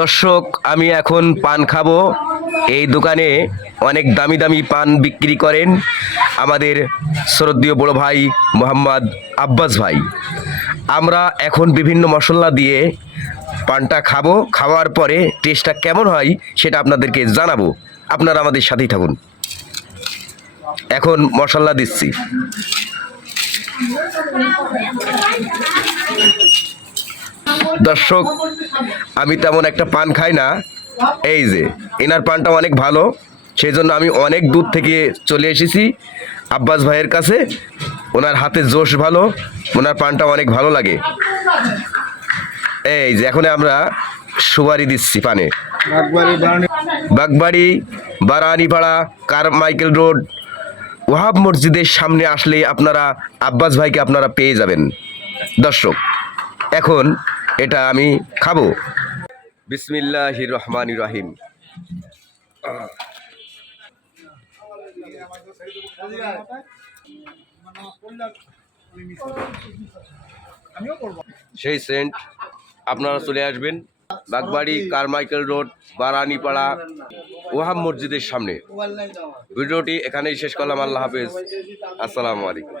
দর্শক, আমি এখন পান খাব। এই দোকানে অনেক দামি দামি পান বিক্রি করেন আমাদের শ্রদ্ধীয় বড় ভাই মোহাম্মদ আব্বাস ভাই। আমরা এখন বিভিন্ন মশলা দিয়ে পানটা খাব। খাওয়ার পরে টেস্টটা কেমন হয় সেটা আপনাদেরকে জানাব। আপনারা আমাদের সাথেই থাকুন। এখন মশলা দিচ্ছি। দর্শক আমি তেমন একটা পান খাই না। এই যে এনার পানটা অনেক ভালো সেই জন্য আমি অনেক দূর থেকে চলে এসেছি আব্বাস ভাইয়ের কাছে। ওনার হাতে জোশ ভালো ওনার পানটা অনেক ভালো লাগে। এই যে এখন আমরা সুবারি দিচ্ছি পানে। Bagbari Baranipara Carmichael road Wahab মসজিদের সামনে আসলে আপনারা আব্বাস ভাইকে আপনারা পেয়ে যাবেন। দর্শক এখন এটা আমি খাব। বিসমিল্লাহ রহমান রাহিম। সেই সেন্ট, আপনারা চলে আসবেন বাগবাড়ি, কারমাইকেল রোড, বারানিপাড়া, ওয়াহাব মসজিদের সামনে। ভিডিওটি এখানেই শেষ করলাম। আল্লাহ হাফেজ। আসসালামু আলাইকুম।